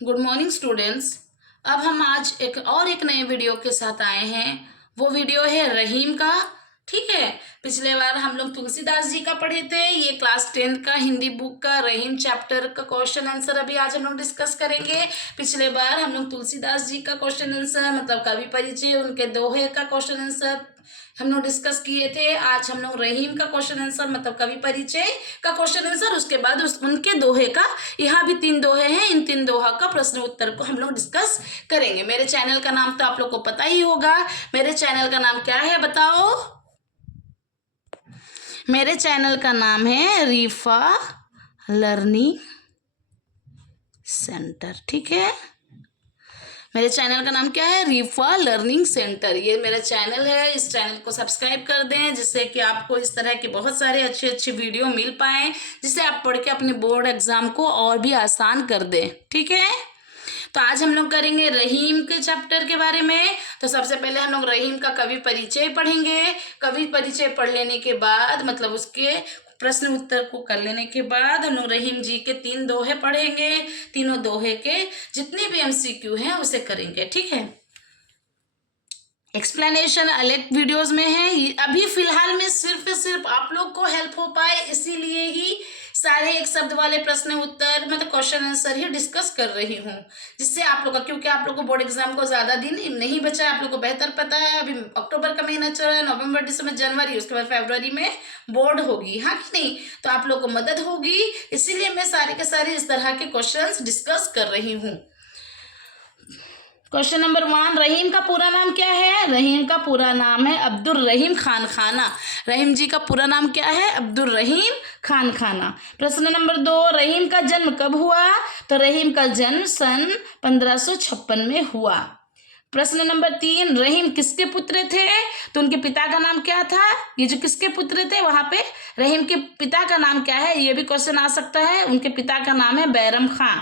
Good morning students. अब हम आज एक नए वीडियो के साथ आए हैं। वो वीडियो है रहीम का। ठीक है, पिछले बार हम लोग तुलसीदास जी का पढ़े थे। ये क्लास 10th का हिंदी बुक का रहीम चैप्टर का क्वेश्चन आंसर अभी आज हम लोग डिस्कस करेंगे। पिछले बार हम लोग तुलसीदास जी का क्वेश्चन आंसर मतलब कवि परिचय उनके दोहे का क्वेश्चन आंसर हम लोग डिस्कस किए थे। आज हम लोग रहीम का क्वेश्चन आंसर मतलब कवि परिचय का क्वेश्चन आंसर, उसके बाद उनके दोहे का, यहाँ भी 3 दोहे हैं, इन 3 दोहा का प्रश्न उत्तर को हम लोग डिस्कस करेंगे। मेरे चैनल का नाम तो आप लोग को पता ही होगा। मेरे चैनल का नाम क्या है बताओ? मेरे चैनल का नाम है रीफा लर्निंग सेंटर। ठीक है, मेरे चैनल का नाम क्या है? रीफा लर्निंग सेंटर। ये मेरा चैनल है। इस चैनल को सब्सक्राइब कर दें जिससे कि आपको इस तरह के बहुत सारे अच्छे अच्छे वीडियो मिल पाएँ, जिससे आप पढ़ के अपने बोर्ड एग्जाम को और भी आसान कर दें। ठीक है, तो आज हम लोग करेंगे रहीम के चैप्टर के बारे में। तो सबसे पहले हम लोग रहीम का कवि परिचय पढ़ेंगे। कवि परिचय पढ़ लेने के बाद मतलब उसके प्रश्न उत्तर को कर लेने के बाद हम लोग रहीम जी के 3 दोहे पढ़ेंगे। तीनों दोहे के जितने भी एमसीक्यू हैं उसे करेंगे। ठीक है, एक्सप्लेनेशन अलग वीडियोस में है। अभी फिलहाल में सिर्फ आप लोग को हेल्प हो पाए इसीलिए ही सारे एक शब्द वाले प्रश्न उत्तर मतलब क्वेश्चन आंसर ही डिस्कस कर रही हूँ, जिससे आप लोग का, क्योंकि आप लोग को बोर्ड एग्जाम को ज्यादा दिन नहीं बचा है। आप लोग को बेहतर पता है अभी अक्टूबर का महीना चल रहा है, नवंबर दिसंबर जनवरी, उसके बाद फरवरी में बोर्ड होगी, हाँ कि नहीं? तो आप लोग को मदद होगी, इसीलिए मैं सारे के सारे इस तरह के क्वेश्चन डिस्कस कर रही हूँ। क्वेश्चन नंबर 1, रहीम का पूरा नाम क्या है? रहीम का पूरा नाम है अब्दुल रहीम खान खाना। रहीम जी का पूरा नाम क्या है? अब्दुल रहीम खान खाना। प्रश्न नंबर 2, रहीम का जन्म कब हुआ? तो रहीम का जन्म सन 1556 में हुआ। प्रश्न नंबर 3, रहीम किसके पुत्र थे? तो उनके पिता का नाम क्या था? ये जो किसके पुत्र थे वहां पे रहीम के पिता का नाम क्या है, ये भी क्वेश्चन आ सकता है। उनके पिता का नाम है बैरम खां।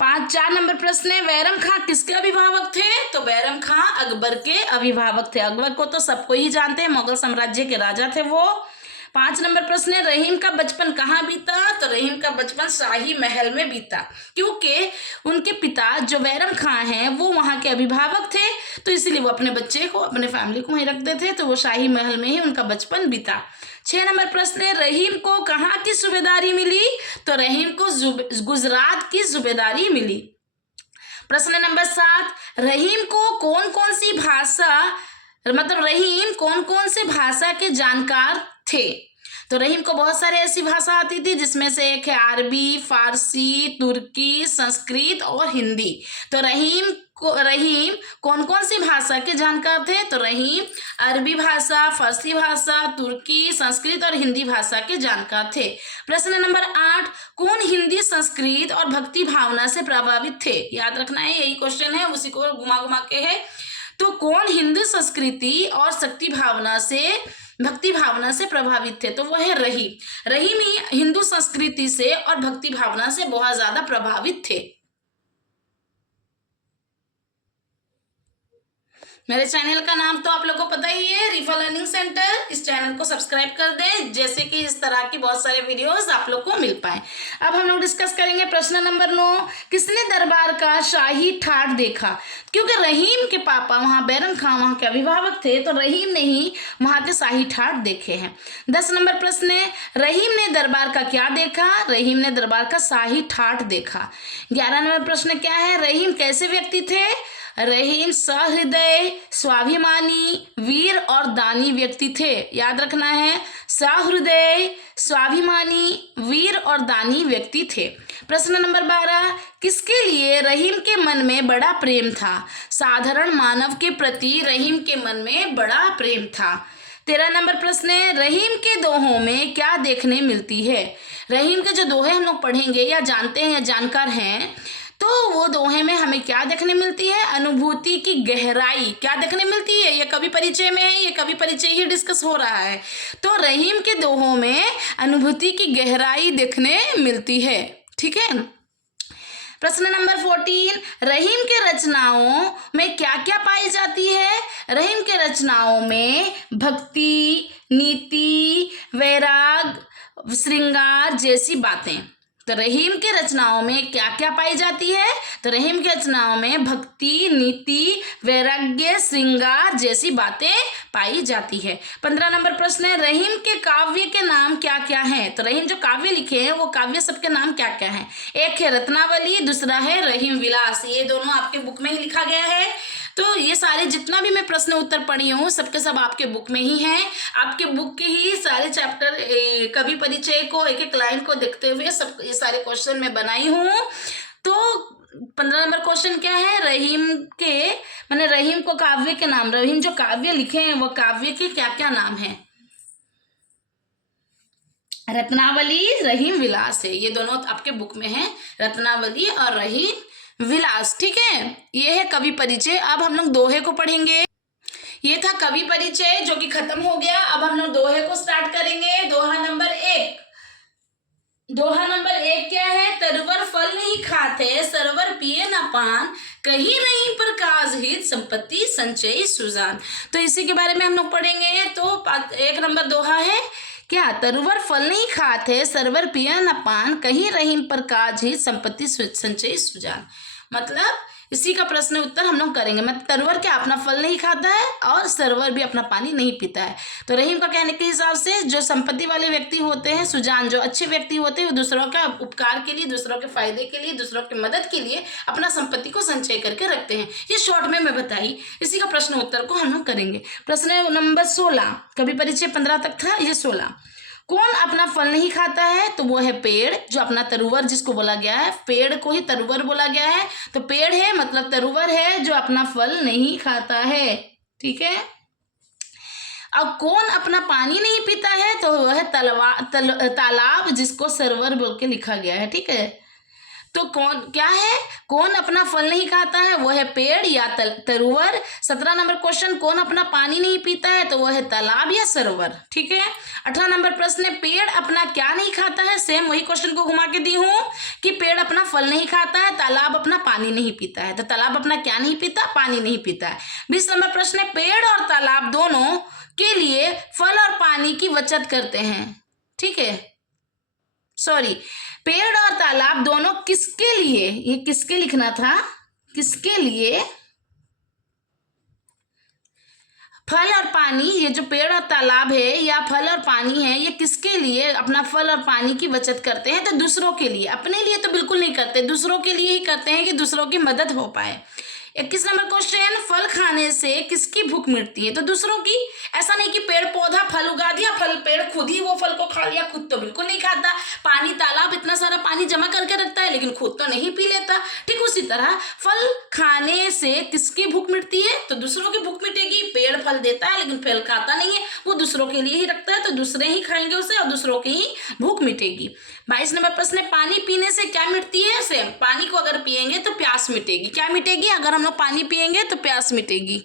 4 नंबर प्रश्न है, बैरम खां किसके अभिभावक थे? तो बैरम खां अकबर के अभिभावक थे। अकबर को तो सबको ही जानते हैं, मुगल साम्राज्य के राजा थे वो। 5 नंबर प्रश्न है, रहीम का बचपन कहाँ बीता? तो रहीम का बचपन शाही महल में बीता, क्योंकि उनके पिता जो बैरम खां हैं वो वहाँ के अभिभावक थे, तो इसलिए वो अपने बच्चे को, अपने फैमिली को वहीं रखते थे, तो वो शाही महल में ही उनका बचपन बीता। 6 नंबर प्रश्न है, रहीम को कहाँ की सूबेदारी मिली? तो रहीम को गुजरात की सूबेदारी मिली। प्रश्न नंबर 7, रहीम को कौन कौन सी भाषा मतलब रहीम कौन कौन से भाषा के जानकार थे? तो रहीम को बहुत सारे ऐसी भाषा आती थी, जिसमें से एक है अरबी, फारसी, तुर्की, संस्कृत और हिंदी। तो रहीम कौन कौन सी भाषा के जानकार थे? तो रहीम अरबी भाषा, फारसी भाषा, तुर्की, संस्कृत और हिंदी भाषा के जानकार थे। प्रश्न नंबर 8, कौन हिंदी, संस्कृत और भक्ति भावना से प्रभावित थे? याद रखना है, यही क्वेश्चन है, उसी को घुमा घुमा के है। तो कौन हिंदू संस्कृति और भक्ति भावना से प्रभावित थे? तो वो है रहीम। रहीम ही हिंदू संस्कृति से और भक्ति भावना से बहुत ज्यादा प्रभावित थे। मेरे चैनल का नाम तो आप लोगों को पता ही है, रीफा लर्निंग सेंटर। इस चैनल को सब्सक्राइब कर दें जैसे कि इस तरह की बहुत सारे वीडियोस आप लोग को मिल पाए। अब हम लोग डिस्कस करेंगे प्रश्न नंबर 9, किसने दरबार का शाही ठाट देखा? क्योंकि रहीम के पापा वहाँ बैरम खां वहाँ के अभिभावक थे, तो रहीम ने ही वहाँ के शाही ठाट देखे हैं। 10 नंबर प्रश्न है, रहीम ने दरबार का क्या देखा? रहीम ने दरबार का शाही ठाट देखा। 11 नंबर प्रश्न क्या है, रहीम कैसे व्यक्ति थे? रहीम सहृदय, स्वाभिमानी, वीर और दानी व्यक्ति थे। याद रखना है, सहृदय, स्वाभिमानी, वीर और दानी व्यक्ति थे। प्रश्न नंबर 12, किसके लिए रहीम के मन में बड़ा प्रेम था? साधारण मानव के प्रति रहीम के मन में बड़ा प्रेम था। 13 नंबर प्रश्न है, रहीम के दोहों में क्या देखने मिलती है? रहीम के जो दोहे हम लोग पढ़ेंगे या जानते हैं या जानकार हैं, तो वो दोहे में हमें क्या देखने मिलती है? अनुभूति की गहराई क्या देखने मिलती है? ये कवि परिचय में है, ये कवि परिचय ही डिस्कस हो रहा है। तो रहीम के दोहों में अनुभूति की गहराई देखने मिलती है। ठीक है, प्रश्न नंबर 14, रहीम के रचनाओं में क्या क्या पाई जाती है? रहीम के रचनाओं में भक्ति, नीति, वैराग, श्रृंगार जैसी बातें तो रहीम की रचनाओं में क्या क्या पाई जाती है? तो रहीम की रचनाओं में भक्ति, नीति, वैराग्य, श्रृंगार जैसी बातें पाई जाती है। 15 नंबर प्रश्न है, रहीम के काव्य के नाम क्या क्या हैं? तो रहीम जो काव्य लिखे हैं वो काव्य सबके नाम क्या क्या हैं? एक है रत्नावली, दूसरा है रहीम विलास। ये दोनों आपके बुक में ही लिखा गया है। तो ये सारे जितना भी मैं प्रश्न उत्तर पढ़ी हूँ सबके सब आपके बुक में ही हैं। आपके बुक के ही सारे चैप्टर कवि परिचय को एक एक लाइन को देखते हुए सब ये सारे क्वेश्चन मैं बनाई हूँ। तो 15 नंबर क्वेश्चन क्या है? रहीम के मैंने रहीम को काव्य के नाम, रहीम जो काव्य लिखे हैं वो काव्य के क्या क्या नाम है? रत्नावली, रहीम विलास है। ये दोनों आपके बुक में है, रत्नावली और रहीम विलास। ठीक है, ये है कवि परिचय। अब हम लोग दोहे को पढ़ेंगे। ये था कवि परिचय जो कि खत्म हो गया। अब हम लोग दोहे को स्टार्ट करेंगे। दोहा नंबर 1। दोहा नंबर 1 क्या है? तरुवर फल नहीं खाते, सरवर पिए न पान, कहीं नहीं पर काज हित, संपत्ति संचय सुजान। तो इसी के बारे में हम लोग पढ़ेंगे। तो 1 नंबर दोहा है क्या? तरुवर फल नहीं खाते, सरवर पिया न पान, कहीं रहीम पर काज हित, संपत्ति संचय सुजान। मतलब इसी का प्रश्न उत्तर हम लोग करेंगे। मतलब तरुवर क्या अपना फल नहीं खाता है और सरवर भी अपना पानी नहीं पीता है। तो रहीम का कहने के हिसाब से जो संपत्ति वाले व्यक्ति होते हैं, सुजान जो अच्छे व्यक्ति होते हैं, वो दूसरों का उपकार के लिए, दूसरों के फायदे के लिए, दूसरों की मदद के लिए अपना संपत्ति को संचय करके रखते हैं। ये शॉर्ट में मैं बताई। इसी का प्रश्न उत्तर को हम लोग करेंगे। प्रश्न नंबर 16, कवि परिचय 15 तक था, ये 16। कौन अपना फल नहीं खाता है? तो वो है पेड़, जो अपना तरुवर जिसको बोला गया है, पेड़ को ही तरुवर बोला गया है। तो पेड़ है मतलब तरुवर है जो अपना फल नहीं खाता है। ठीक है। अब कौन अपना पानी नहीं पीता है? तो वह है तालाब जिसको सरोवर बोल के लिखा गया है। ठीक है। तो कौन क्या है? कौन अपना फल नहीं खाता है? वो है पेड़ या तरुवर। 17 नंबर क्वेश्चन, कौन अपना पानी नहीं पीता है? तो वो है तालाब या सरोवर। ठीक है। 18 नंबर प्रश्न है, पेड़ अपना क्या नहीं खाता है? सेम वही क्वेश्चन को घुमा के दी हूं कि पेड़ अपना फल नहीं खाता है, तालाब अपना पानी नहीं पीता है। तो तालाब अपना क्या नहीं पीता? पानी नहीं पीता है। 20 नंबर प्रश्न है, पेड़ और तालाब दोनों के लिए फल और पानी की बचत करते हैं। ठीक है, सॉरी, पेड़ और तालाब दोनों किसके लिए? ये किसके लिखना था? किसके लिए? फल और पानी, ये जो पेड़ और तालाब है या फल और पानी है, ये किसके लिए अपना फल और पानी की बचत करते हैं? तो दूसरों के लिए। अपने लिए तो बिल्कुल नहीं करते, दूसरों के लिए ही करते हैं कि दूसरों की मदद हो पाए। 21 नंबर क्वेश्चन, फल खाने से किसकी भूख मिटती है? तो दूसरों की। ऐसा नहीं कि पेड़ पौधा फल उगा दिया, फल पेड़ खुद ही वो फल को खा लिया, खुद तो बिल्कुल नहीं खाता। पानी, तालाब इतना सारा पानी जमा करके रखता है लेकिन खुद तो नहीं पी लेता। ठीक उसी तरह फल खाने से किसकी भूख मिटती है? तो दूसरों की भूख मिटेगी। पेड़ फल देता है लेकिन फल खाता नहीं है, वो दूसरों के लिए ही रखता है, तो दूसरे ही खाएंगे उसे और दूसरों की ही भूख मिटेगी। 22 नंबर प्रश्न, पानी पीने से क्या मिटती है? सेम, पानी को अगर पिएंगे तो प्यास मिटेगी। क्या मिटेगी? अगर हम लोग पानी पिएंगे तो प्यास मिटेगी।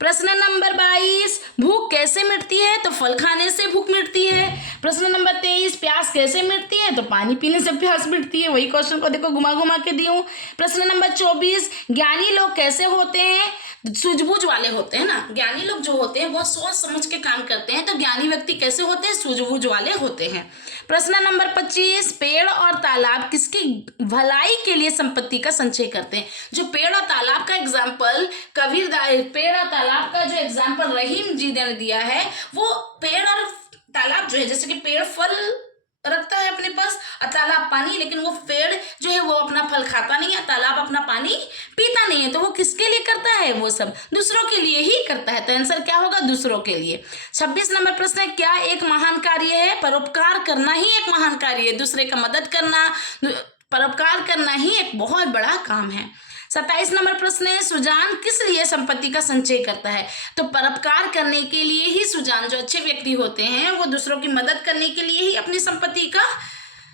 प्रश्न नंबर 22, भूख कैसे मिटती है? तो फल खाने से भूख मिटती है। प्रश्न नंबर 23, प्यास कैसे मिटती है? तो पानी पीने से प्यास मिटती है। वही क्वेश्चन को देखो घुमा घुमा के दी हूं। प्रश्न नंबर 24, ज्ञानी लोग कैसे होते हैं? सूझबूझ वाले होते हैं ना। ज्ञानी लोग जो होते हैं बहुत सोच समझ के काम करते हैं। तो ज्ञानी व्यक्ति कैसे होते हैं? सूझबूझ वाले होते हैं। प्रश्न नंबर 25, पेड़ और तालाब किसकी भलाई के लिए संपत्ति का संचय करते हैं? जो पेड़ और तालाब का एग्जाम्पल पेड़ और तालाब का जो एग्जाम्पल रहीम जी ने दिया है, वो पेड़ और तालाब जो है, जैसे कि पेड़ फल रखता है अपने पास और तालाब पानी, लेकिन वो पेड़ जो है वो अपना फल खाता नहीं है, तालाब अपना पानी पीता नहीं है। तो वो किसके लिए करता है? वो सब दूसरों के लिए ही करता है। तो आंसर क्या होगा? दूसरों के लिए। 26 नंबर प्रश्न है, क्या एक महान कार्य है? परोपकार करना ही एक महान कार्य है। दूसरे का मदद करना, परोपकार करना ही एक बहुत बड़ा काम है। 27 नंबर प्रश्न है, सुजान किस लिए संपत्ति का संचय करता है? तो परोपकार करने के लिए ही सुजान, जो अच्छे व्यक्ति होते हैं, वो दूसरों की मदद करने के लिए ही अपनी संपत्ति का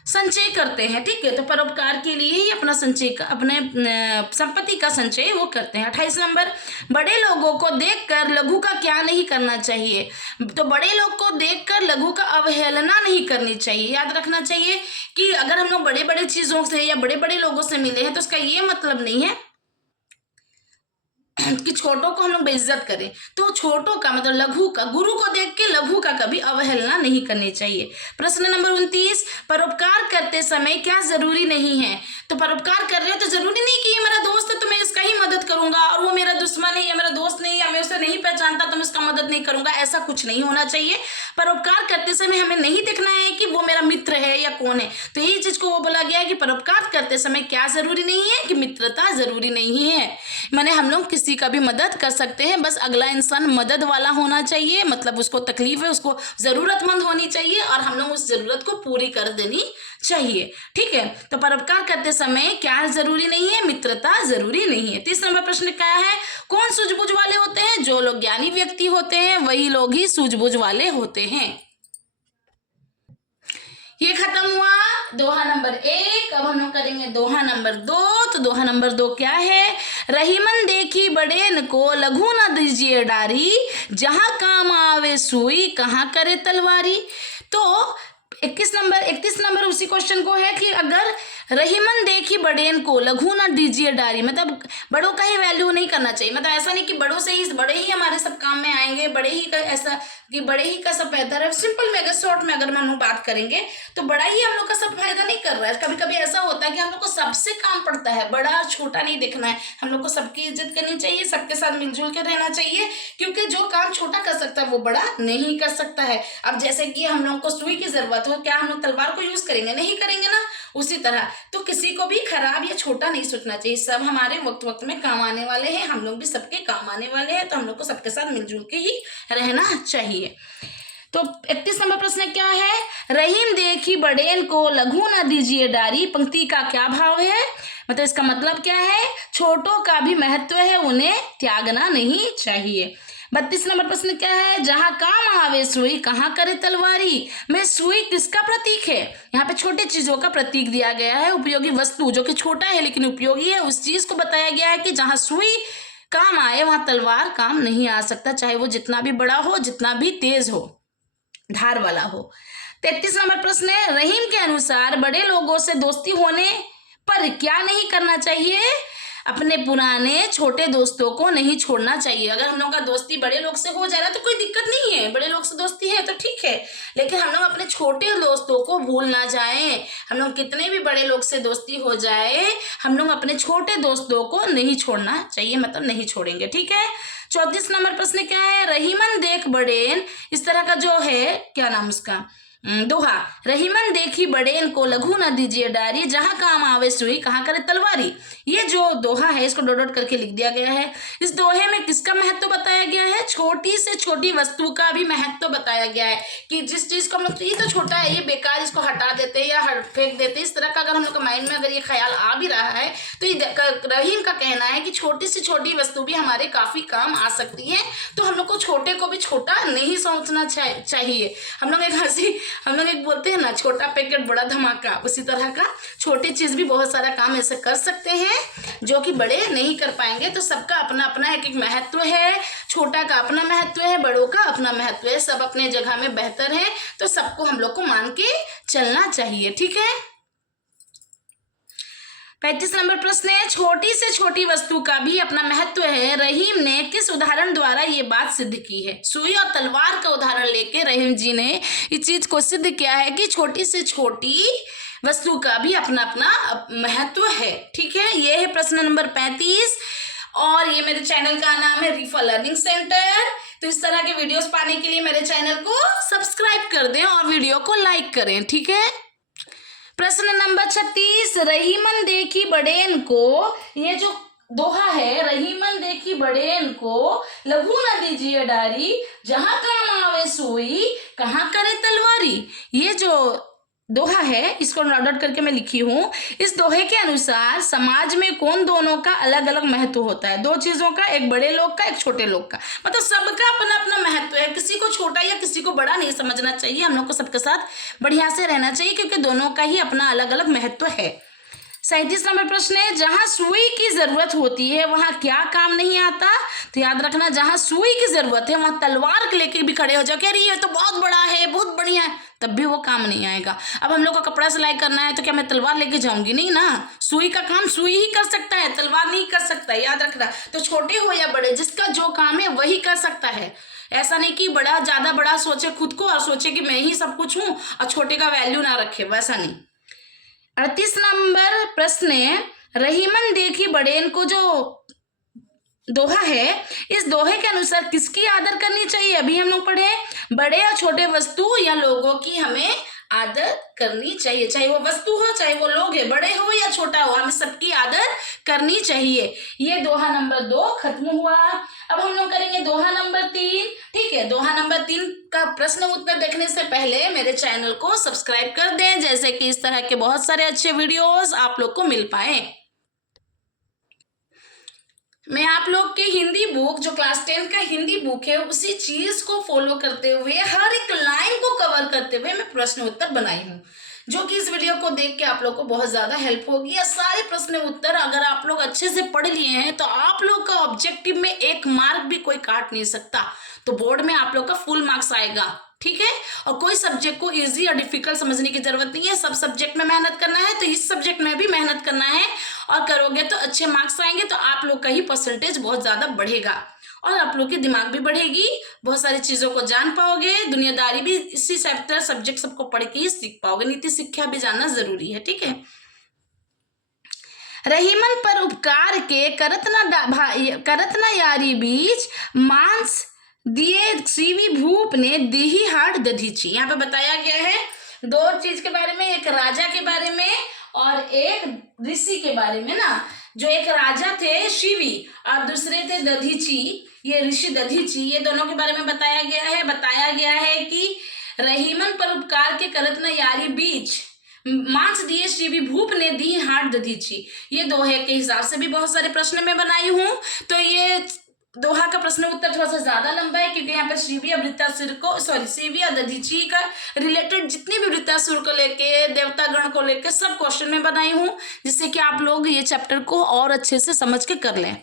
संचय करते हैं। ठीक है, तो परोपकार के लिए ही अपना संचय का, अपने संपत्ति का संचय वो करते हैं। 28 नंबर, बड़े लोगों को देखकर लघु का क्या नहीं करना चाहिए? तो बड़े लोग को देखकर लघु का अवहेलना नहीं करनी चाहिए। याद रखना चाहिए कि अगर हम लोग बड़े बड़े चीजों से या बड़े बड़े लोगों से मिले हैं तो उसका ये मतलब नहीं है कि छोटों को हम लोग बेइज्जत करें, तो छोटों का मतलब लघु का, गुरु को देख के लघु का कभी अवहेलना नहीं करनी चाहिए। प्रश्न नंबर 29, परोपकार करते समय क्या जरूरी नहीं है? तो परोपकार कर रहे हो तो जरूरी नहीं कि ये मेरा दोस्त है तो मैं इसका ही मदद करूंगा, और वो मेरा दुश्मन है या मेरा दोस्त नहीं या मैं उसे नहीं पहचानता तो मैं उसका मदद नहीं करूंगा, ऐसा कुछ नहीं होना चाहिए। परोपकार करते समय हमें नहीं देखना है कि वो मेरा मित्र है या कौन है, तो यही चीज को वो बोला गया है कि परोपकार करते समय क्या जरूरी नहीं है, कि मित्रता जरूरी नहीं है। माने हम लोग किसी का भी मदद कर सकते हैं, बस अगला इंसान मदद वाला होना चाहिए, मतलब उसको तकलीफ है, उसको जरूरतमंद होनी चाहिए और हम लोग उस जरूरत को पूरी कर देनी चाहिए। ठीक है, तो परोपकार करते समय क्या जरूरी नहीं है? मित्रता जरूरी नहीं है। 30 नंबर प्रश्न क्या है? कौन सूझबूझ वाले होते हैं? जो लोग ज्ञानी व्यक्ति होते हैं वही लोग ही सूझबूझ वाले होते हैं। ये खत्म हुआ दोहा नंबर 1। अब हम लोग करेंगे दोहा नंबर 2। तो दोहा नंबर 2 क्या है? रहीमन देखी बड़ेन को लघु न दीजिए डारी, जहां काम आवे सुई कहाँ करे तलवारी। तो 31 नंबर उसी क्वेश्चन को है कि अगर रहीमन देखी बड़ेन को लघु ना दीजिए डारी, मतलब बड़ों का ही वैल्यू नहीं करना चाहिए, मतलब ऐसा नहीं कि बड़ों से ही बड़े ही हमारे सब काम में आएंगे, बड़े ही का ऐसा कि बड़े ही का सब बेहतर है। सिंपल में अगर शॉर्ट में अगर हम लोग बात करेंगे तो बड़ा ही हम लोग का सब फायदा नहीं कर रहा है। कभी कभी ऐसा होता है कि हम लोग को सबसे काम पड़ता है, बड़ा छोटा नहीं देखना है, हम लोग को सबकी इज्जत करनी चाहिए, सबके साथ मिलजुल के रहना चाहिए, क्योंकि जो काम छोटा कर सकता है वो बड़ा नहीं कर सकता है। अब जैसे कि हम लोग को सुई की जरूरत हो, क्या हम लोग तलवार को यूज करेंगे? नहीं करेंगे ना। उसी तरह तो किसी को भी खराब या छोटा नहीं सोचना चाहिए, सब हमारे वक्त वक्त में काम आने वाले हैं, हम लोग भी सबके काम आने वाले हैं, तो हम लोग को सबके साथ मिलजुल के ही रहना चाहिए। तो 31 नंबर प्रश्न क्या है? रहीम देखी बड़ेन को लघु ना दीजिए डारी, पंक्ति का क्या भाव है? मतलब इसका मतलब क्या है? छोटों का भी महत्व है, उन्हें त्यागना नहीं चाहिए। 32 नंबर प्रश्न क्या है? जहां काम आवे सुई कहाँ करे तलवारी। में सुई किसका प्रतीक है? यहाँ पे छोटे चीजों का प्रतीक दिया गया है, उपयोगी वस्तु जो कि छोटा है लेकिन उपयोगी है, उस चीज को बताया गया है कि जहां सुई काम आए वहां तलवार काम नहीं आ सकता, चाहे वो जितना भी बड़ा हो, जितना भी तेज हो, धार वाला हो। 33 नंबर प्रश्न है, रहीम के अनुसार बड़े लोगों से दोस्ती होने पर क्या नहीं करना चाहिए? अपने पुराने छोटे दोस्तों को नहीं छोड़ना चाहिए। अगर हम लोग का दोस्ती बड़े लोग से हो जा रहा है तो कोई दिक्कत नहीं है, बड़े लोग से दोस्ती है तो ठीक है, लेकिन हम लोग अपने छोटे दोस्तों को भूल ना जाएं। हम लोग कितने भी बड़े लोग से दोस्ती हो जाए, हम लोग अपने छोटे दोस्तों को नहीं छोड़ना चाहिए, मतलब नहीं छोड़ेंगे। ठीक है। 34 नंबर प्रश्न क्या है? रहीमन देख बड़ेन, इस तरह का जो है क्या नाम उसका दोहा, रहीमन देखी बड़ेन को लघु न दीजिए डारी, जहां काम आवे सुई कहाँ करे तलवारी। ये जो दोहा है इसको डॉट डॉट करके लिख दिया गया है। इस दोहे में किसका महत्व बताया गया है? छोटी से छोटी वस्तु का भी महत्व बताया गया है, कि जिस चीज को हम लोग ये तो छोटा है, ये बेकार, इसको हटा देते हैं या फेंक देते हैं, इस तरह का अगर हम लोग के माइंड में अगर ये ख्याल आ भी रहा है तो रहीम का कहना है कि छोटी से छोटी वस्तु भी हमारे काफी काम आ सकती है, तो हम लोग को छोटे को भी छोटा नहीं सोचना चाहिए। हम लोग एक बोलते हैं ना, छोटा पैकेट बड़ा धमाका, उसी तरह का छोटी चीज भी बहुत सारा काम ऐसे कर सकते हैं जो कि बड़े नहीं कर पाएंगे। तो सबका अपना अपना एक महत्व है, छोटा का अपना महत्व है, बड़ों का अपना महत्व है, सब अपने जगह में बेहतर है, तो सबको हम लोग को मान के चलना चाहिए। ठीक है। 35 नंबर प्रश्न है, छोटी से छोटी वस्तु का भी अपना महत्व है, रहीम ने किस उदाहरण द्वारा ये बात सिद्ध की है? सुई और तलवार का उदाहरण लेके रहीम जी ने इस चीज को सिद्ध किया है कि छोटी से छोटी वस्तु का भी अपना अपना महत्व है। ठीक है। ये है प्रश्न नंबर 35 और ये मेरे चैनल का नाम है रिफा लर्निंग सेंटर। तो इस तरह के वीडियोस पाने के लिए मेरे चैनल को सब्सक्राइब कर दें और वीडियो को लाइक करें। ठीक है। प्रश्न नंबर 36, रहीमन देखी बड़ेन को, ये जो दोहा है, रहीमन देखी बड़ेन को लघु न दीजिए डारी, जहां काम आवे सुई कहाँ करे तलवारी। ये जो दोहा है इसको नोट आउट करके मैं लिखी हूँ। इस दोहे के अनुसार समाज में कौन दोनों का अलग अलग महत्व होता है? दो चीजों का, एक बड़े लोग का, एक छोटे लोग का, मतलब सबका अपना अपना महत्व है, किसी को छोटा या किसी को बड़ा नहीं समझना चाहिए। हम लोग को सबके साथ बढ़िया से रहना चाहिए क्योंकि दोनों का ही अपना अलग अलग महत्व है। 37 नंबर प्रश्न है, जहां सुई की जरूरत होती है वहां क्या काम नहीं आता? तो याद रखना, जहां सुई की जरूरत है वहां तलवार लेके भी खड़े हो जाओ, कह रही है तो बहुत बड़ा है, बहुत बढ़िया है, तब भी वो काम नहीं आएगा। अब हम लोग को कपड़ा सिलाई करना है तो क्या मैं तलवार लेके जाऊंगी? नहीं ना, सुई का काम सुई ही कर सकता है, तलवार नहीं कर सकता, याद रखना। तो छोटे हो या बड़े, जिसका जो काम है वही कर सकता है। ऐसा नहीं कि बड़ा ज्यादा बड़ा सोचे खुद को और सोचे कि मैं ही सब कुछ हूं और छोटे का वैल्यू ना रखे, वैसा नहीं। 38 नंबर प्रश्न है, रहीमन देखी बड़ेन को जो दोहा है, इस दोहे के अनुसार किसकी आदर करनी चाहिए? अभी हम लोग पढ़े, बड़े या छोटे वस्तु या लोगों की हमें आदर करनी चाहिए, चाहे वो वस्तु हो चाहे वो लोग है, बड़े हो या छोटा हो, हमें सबकी आदर करनी चाहिए। ये दोहा नंबर 2 खत्म हुआ। अब हम लोग करेंगे दोहा नंबर 3। ठीक है, दोहा नंबर 3 का प्रश्न उत्तर देखने से पहले मेरे चैनल को सब्सक्राइब कर दें, जैसे कि इस तरह के बहुत सारे अच्छे वीडियोस आप लोग को मिल पाए। मैं आप लोग के हिंदी बुक, जो क्लास 10 का हिंदी बुक है, उसी चीज को फॉलो करते हुए, हर एक लाइन को कवर करते हुए मैं प्रश्न उत्तर बनाई हूँ, जो कि इस वीडियो को देख के आप लोग को बहुत ज्यादा हेल्प होगी। या सारे प्रश्न उत्तर अगर आप लोग अच्छे से पढ़ लिए हैं तो आप लोग का ऑब्जेक्टिव में 1 मार्क भी कोई काट नहीं सकता, तो बोर्ड में आप लोग का फुल मार्क्स आएगा। ठीक है, और कोई सब्जेक्ट को इजी और डिफिकल्ट समझने की जरूरत नहीं है, सब सब्जेक्ट में मेहनत करना है, तो इस सब्जेक्ट में भी मेहनत करना है और करोगे तो अच्छे मार्क्स आएंगे, तो आप लोग का ही परसेंटेज बहुत ज्यादा बढ़ेगा और आप लोग की दिमाग भी बढ़ेगी, बहुत सारी चीजों को जान पाओगे, दुनियादारी भी इसी सब्जेक्ट सबको पढ़ के ही सीख पाओगे, नीति शिक्षा भी जानना जरूरी है। ठीक है, रहीमन पर उपकार के करत न यारी बीच मांस दिए सीवी भूप ने दीही हाट दधीची। यहाँ पे बताया गया है 2 चीज के बारे में, एक राजा के बारे में और एक ऋषि के बारे में ना। जो एक राजा थे शिवी और दूसरे थे दधीची, ये ऋषि दधीची, ये दोनों के बारे में बताया गया है कि रहीमन पर उपकार के करत न यारी बीच मांस दिए शिवी भूप ने दी हाट दधीची। ये दोहे के हिसाब से भी बहुत सारे प्रश्न में बनाई हूँ, तो ये दोहा का प्रश्न उत्तर थोड़ा सा ज्यादा लंबा है, क्योंकि यहाँ पर शिवी और वृत्तासुर को शिवी और दधीची का रिलेटेड जितने भी वृत्तासुर को लेके, देवतागण को लेके सब क्वेश्चन में बनाई हूँ, जिससे कि आप लोग ये चैप्टर को और अच्छे से समझ के कर लें।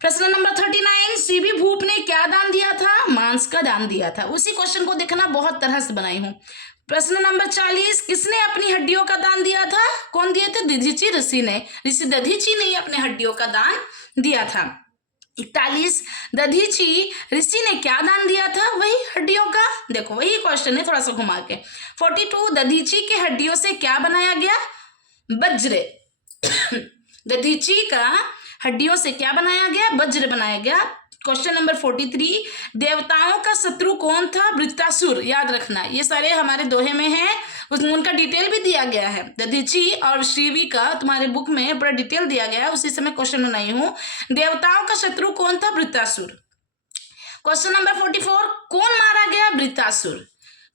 प्रश्न नंबर 39, शिवी भूप ने क्या दान दिया था? मांस का दान दिया था। उसी क्वेश्चन को देखना, बहुत तरह से बनाई हूँ। प्रश्न नंबर 40, किसने अपनी हड्डियों का दान दिया था? कौन दिए थे? दधीची ऋषि ने, ऋषि दधीची ने अपने हड्डियों का दान दिया था। 41, दधीची ऋषि ने क्या दान दिया था? वही हड्डियों का। देखो वही क्वेश्चन है, थोड़ा सा घुमा के। 42, दधीची के हड्डियों से क्या बनाया गया? वज्र। दधीची का हड्डियों से क्या बनाया गया? वज्र बनाया गया। क्वेश्चन नंबर 43, देवताओं का शत्रु कौन था? वृत्तासुर। याद रखना, ये सारे हमारे दोहे में है, उनका डिटेल भी दिया गया है। दधीची और शिवी का तुम्हारे बुक में बड़ा डिटेल दिया गया है, उसी से मैं क्वेश्चन बनाई हूँ। देवताओं का शत्रु कौन था? वृत्तासुर। क्वेश्चन नंबर 44, कौन मारा गया? वृत्तासुर।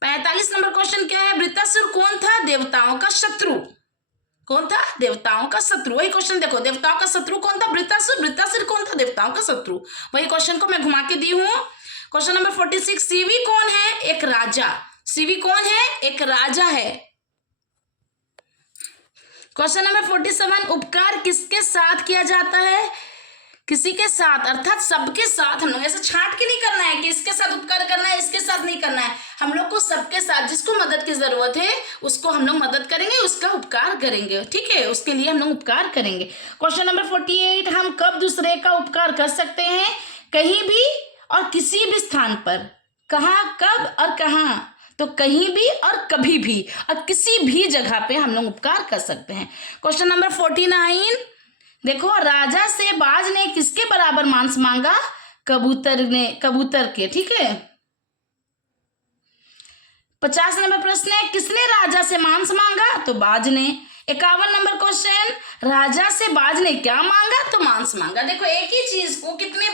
45 नंबर क्वेश्चन क्या है? वृत्तासुर कौन था? देवताओं का शत्रु। कौन था? देवताओं का शत्रु। वही क्वेश्चन देखो, देवताओं का शत्रु कौन था? वृत्तासुर। वृत्तासुर कौन था? देवताओं का शत्रु। वही क्वेश्चन को मैं घुमा के दी हूँ। क्वेश्चन नंबर 46, शिवी कौन है? एक राजा। शिवी कौन है? एक राजा है। क्वेश्चन नंबर 47, उपकार किसके साथ किया जाता है? किसी के साथ, अर्थात सबके साथ। हम लोग ऐसे छांट के नहीं करना है कि इसके साथ उपकार करना है, इसके साथ नहीं करना है। हम लोग को सबके साथ, जिसको मदद की जरूरत है उसको हम लोग मदद करेंगे, उसका उपकार करेंगे। ठीक है, उसके लिए हम लोग उपकार करेंगे। क्वेश्चन नंबर 48, हम कब दूसरे का उपकार कर सकते हैं? कहीं भी और किसी भी स्थान पर। कहाँ, कब और कहाँ? तो कहीं भी और कभी भी और किसी भी जगह पे हम लोग उपकार कर सकते हैं। क्वेश्चन नंबर 49, देखो, राजा से बाज ने किसके बराबर मांस मांगा? कबूतर के। ठीक है, 50 नंबर प्रश्न है, किसने राजा से मांस मांगा? तो बाज ने। 51 नंबर क्वेश्चन, राजा से बाज ने क्या मांगा? तो मांस मांगा। देखो, एक ही चीज को कितने